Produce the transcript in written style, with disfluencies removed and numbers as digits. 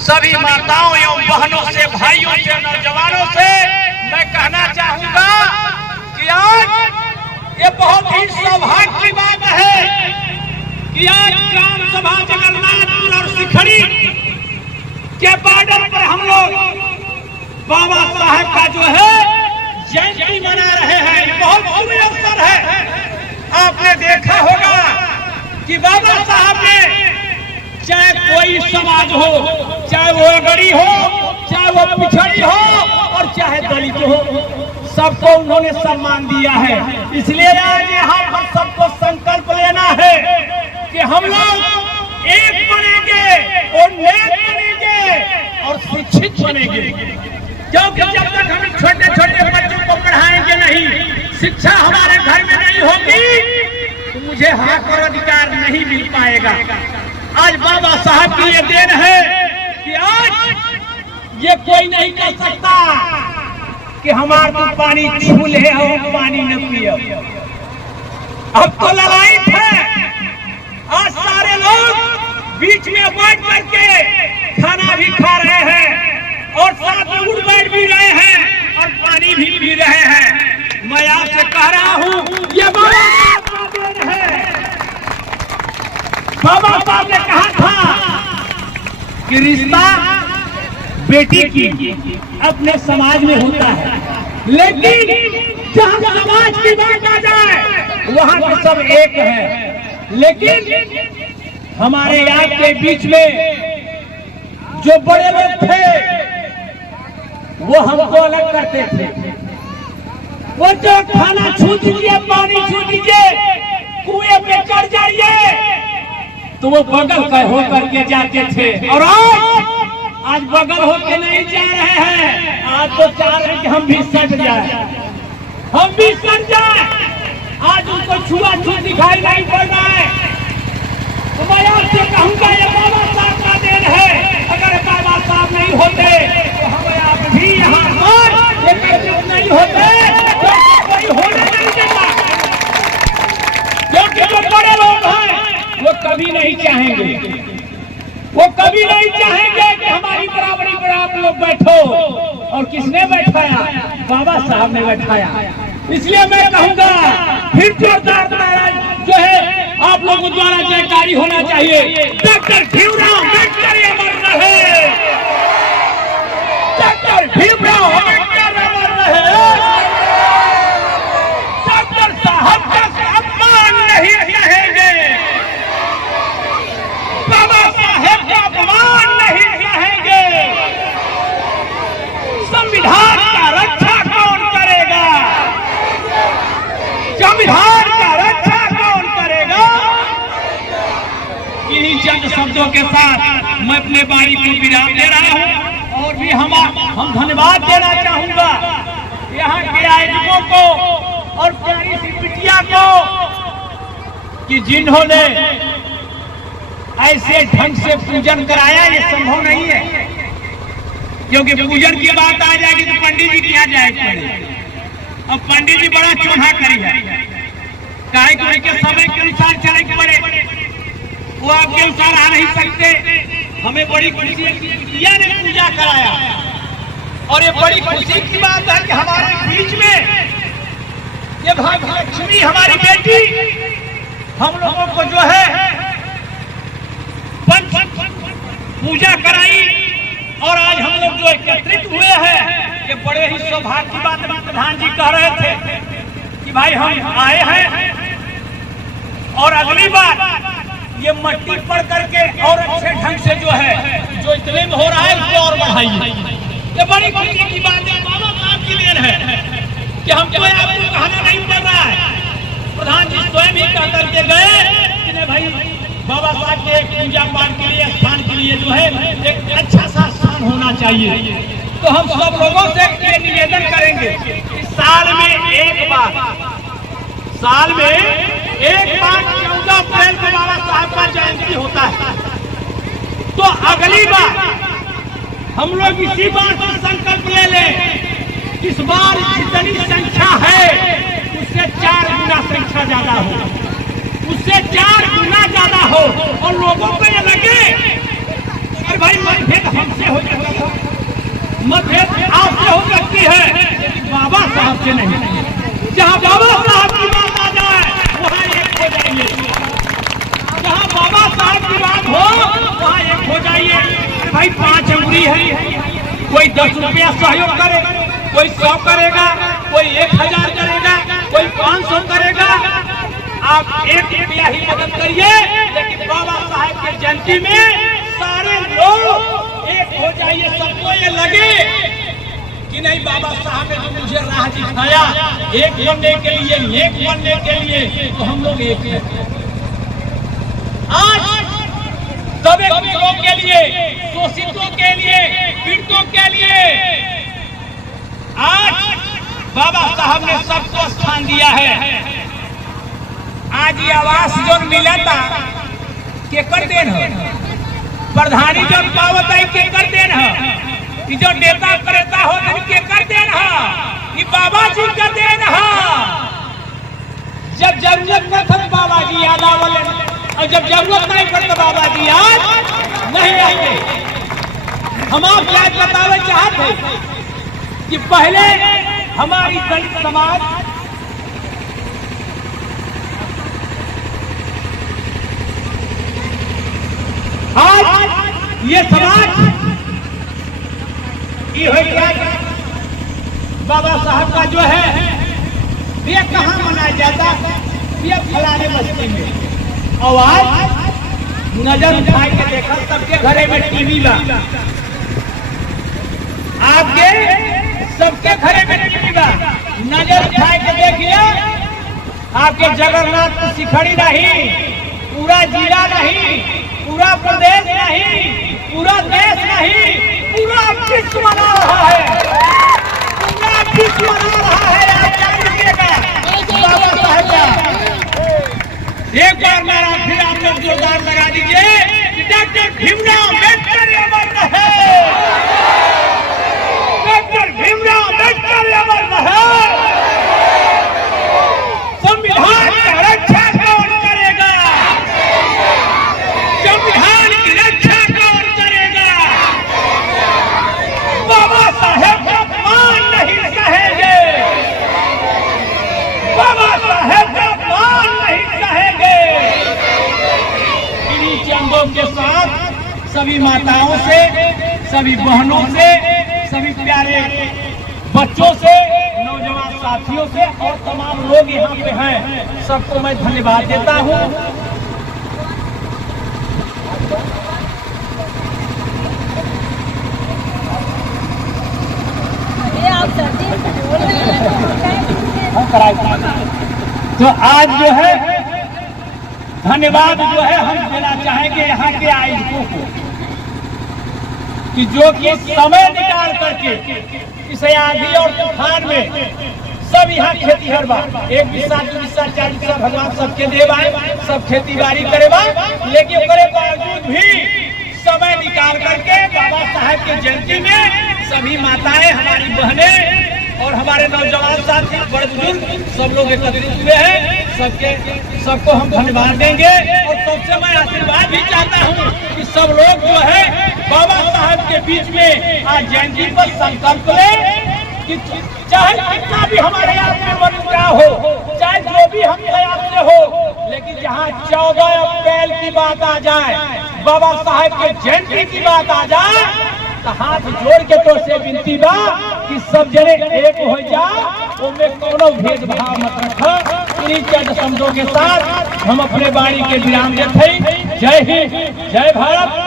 सभी माताओं एवं बहनों से, भाइयों से, नौजवानों से मैं कहना चाहूंगा कि आज ये बहुत ही सौभाग्य की बात है कि आज ग्राम सभा जगन्नाथपुर और सिखड़ी के बॉर्डर पर हम लोग बाबा साहब का जो है जयंती मना रहे हैं। बहुत शुभ अवसर है। आपने देखा होगा कि बाबा साहब ने चाहे कोई समाज हो, चाहे वो अगड़ी हो, चाहे वो पिछड़ी हो और चाहे दलित हो, सबको उन्होंने सम्मान दिया है। इसलिए आज यहाँ पर सबको संकल्प लेना है कि हम लोग एक बनेंगे और नेक बनेंगे और शिक्षित बनेंगे। क्योंकि जब तक हम छोटे छोटे बच्चों को पढ़ाएंगे नहीं, शिक्षा हमारे घर में नहीं होगी, तो मुझे हक और अधिकार नहीं मिल पाएगा। आज बाबा साहब की ये देन है कि आज ये कोई नहीं कह सकता कि हमारा तो पानी छू ले और पानी न पियो। अब तो लड़ाई है। आज सारे लोग बीच में बैठ करके खाना भी खा रहे हैं और साथ में उठ बैठ भी रहे हैं और पानी भी पी रहे हैं। मैं आपसे कह रहा हूँ ये बाबा साहब का देन है। बाबा साहब ने कहा था कि रिश्ता बेटी की अपने समाज में होता है, लेकिन जहाँ समाज की बात आ जाए वहाँ पे सब एक है। लेकिन हमारे यहाँ के बीच में जो बड़े लोग थे वो हमको अलग करते थे। वो जो खाना छू दीजिए, पानी छू दीजिए, कुएं पे चढ़ जाइए, तो वो बगल का होकर के जाते थे। और आज बगल होके नहीं जा रहे हैं। आज तो चाह रहे हैं कि हम भी सट जाए, हम भी सट जाए। आज उनको छुआछूत दिखाई नहीं पड़ रहा है। तो मैं आपसे कहूँगा ये बाबा साहब का देन है। अगर बाबा साहब नहीं होते तो हम आप भी यहाँ पर एकत्रित नहीं होते, तो कोई होने नहीं देता। क्योंकि जो बड़े लोग हैं वो कभी नहीं चाहेंगे, वो कभी नहीं चाहेंगे कि हमारी बराबरी पर आप लोग बैठो। और किसने बैठाया? बाबा साहब ने बैठाया। इसलिए मैं कहूँगा फिर जोरदार जो है आप लोगों द्वारा जयकारी होना चाहिए। डॉक्टर भीमराव अम्बेडकर अमर रहे, डॉक्टर भीमराव अम्बेडकर अमर रहे। डॉक्टर साहब का अपमान नहीं कहेंगे, बाबा साहेब का अपमान नहीं कहेंगे। संविधान का रक्षा कौन करेगा? संविधान का रक्षा कौन करेगा? इन्हीं चंद शब्दों के साथ मैं अपने बारी को विराम दे रहा हूँ। और भी हम धन्यवाद देना चाहूंगा यहाँ के आयोजकों को और प्यारी सी बिटिया को कि जिन्होंने ऐसे ढंग से पूजन कराया। ये संभव नहीं है, क्योंकि पूजन की बात आ जाएगी तो पंडित जी किया जाएगा। अब पंडित जी बड़ा चोना करी है, काहे के समय के अनुसार चले के पड़े, वो आपके अनुसार आ नहीं सकते। हमें बड़ी खुशी है ने पूजा कराया और ये बड़ी खुशी की बात है कि हमारे बीच में ये भाग्यलक्ष्मी हमारी बेटी हम लोगों को जो है पूजा कराई। और आज हम लोग जो एकत्रित हुए हैं ये बड़े ही सौभाग्य की बात है। प्रधान जी कह रहे थे कि भाई हम आए हैं और अगली बार ये मट्टी पड़ करके और अच्छे ढंग से जो है जो इतने में हो रहा है उसको और बढ़ाइए। ये बड़ी खुशी की बात है। बाबा साहब की देन है कि हमको आपको कहना नहीं पड़ रहा है। प्रधान जी स्वयं ही कह करके गए कि भाई बाबा साहब के पूजा पाठ के लिए, स्थान के लिए जो है एक अच्छा सा स्थान होना चाहिए। तो हम सब लोगों से ये निवेदन करेंगे कि साल में एक बार 14 अप्रैल को बाबा साहब का जयंती होता है। तो अगली बार हम लोग इसी बात का संकल्प ले लें, इस बार जितनी संख्या है उससे 4 गुना संख्या ज्यादा हो, उससे 4 गुना ज्यादा हो। और लोगों को ये लगे अरे भाई मतभेद हम मतभेद आपसे हो सकती है, लेकिन बाबा साहब से नहीं। जहाँ बाबा साहब की बात आ जाए वहाँ एक हो जाइए, जहाँ बाबा साहब की बात हो वहाँ एक हो जाइए। भाई 5 अंगुरी है, कोई 10 रुपया सहयोग करेगा, कोई 100 करेगा, कोई 1000 करेगा, कोई 500 करेगा। आप 1 रुपया ही मदद करिए, लेकिन बाबा साहब की जयंती में सारे लोग एक हो जाइए। सबको ये लगे कि नहीं बाबा साहब ने जो मुझे राह दिखाया एक बनने के लिए, नेक बनने के लिए, तो हम लोग एक हैं। आज दबे कुचलों के लिए, शोषितों के लिए, पीड़ितों के लिए आज बाबा साहब ने सबको स्थान दिया है। आज ये आवास जो मिला था केकर देन है, प्रधानी जो पावत है केकर देन है, जो नेता करेता हो केकर देन है, ये बाबा जी का देन है। जब जरूरत न था बाबा जी याद आवले, और जब जरूरत नहीं पड़े तो बाबा जी आज नहीं आएंगे। हम आप आज बतावे चाहते कि पहले हमारी दलित समाज आज ये समाज बाबा साहब का जो है ये कहाँ मनाया जाता, ये फलाने बस्ती में। और आज नजर उठा के देखा सबके घरे में टीवी बा, आपके सबके घरे में टीवी बा। नजर उठा के देखिए, आपके जगन्नाथ की शिखड़ी नहीं, पूरा जिला नहीं, पूरा प्रदेश नहीं, पूरा देश नहीं, पूरा विश्व मना रहा है, पूरा विश्व मना रहा है। आप जान लीजिएगा बाबा साहब का। एक बार मेरा फिर आप लोग जोरदार लगा दीजिए कि डॉक्टर भीमराव अम्बेडकर अमर रहे, डॉक्टर भीमराव अम्बेडकर अमर रहे। संविधान की रक्षा कौन करेगा, संविधान की रक्षा कौन करेगा। बाबा साहेब का अपमान नहीं सहेंगे, बाबा साहेब का अपमान नहीं सहेंगे। इन्हीं चंदों के साथ सभी माताओं से, सभी बहनों से, सभी प्यारे बच्चों से, नौजवान साथियों से और तमाम लोग यहाँ पे हैं, सबको मैं धन्यवाद देता हूँ। तो आज जो है धन्यवाद जो है हम देना चाहेंगे यहाँ के आयोजकों को, कि जो कि समय निकाल करके इस आंधी और तूफान में सब यहाँ खेती हर बार 1 बिस्सा 2 बिस्सा 4 बिस्सा भगवान सबके देव आए, सब खेती बाड़ी करेगा, लेकिन उसके बावजूद भी समय निकाल करके बाबा साहब की जयंती में सभी माताएं, हमारी बहनें और हमारे नौजवान साथी, बड़े बुजुर्ग सब लोग एकत्रित हुए हैं। सबको हम धन्यवाद देंगे और सबसे मैं आशीर्वाद भी चाहता हूँ कि सब लोग जो है बाबा साहब के बीच में आज जयंती पर संकल्प ले कि चाहे कितना भी हमारे आप में मन क्या हो, चाहे जो भी हम आपसे हो, लेकिन जहाँ 14 अप्रैल की बात आ जाए, बाबा साहब के जयंती की बात आ जाए, तो हाथ जोड़ के तो से विनती बा कि सब जने एक हो जा, उनमें कोनो भेदभाव मत रखो। इन्हीं चंद शब्दों के साथ हम अपने वाणी के विराम देते हैं। जय हिंद, जय भारत।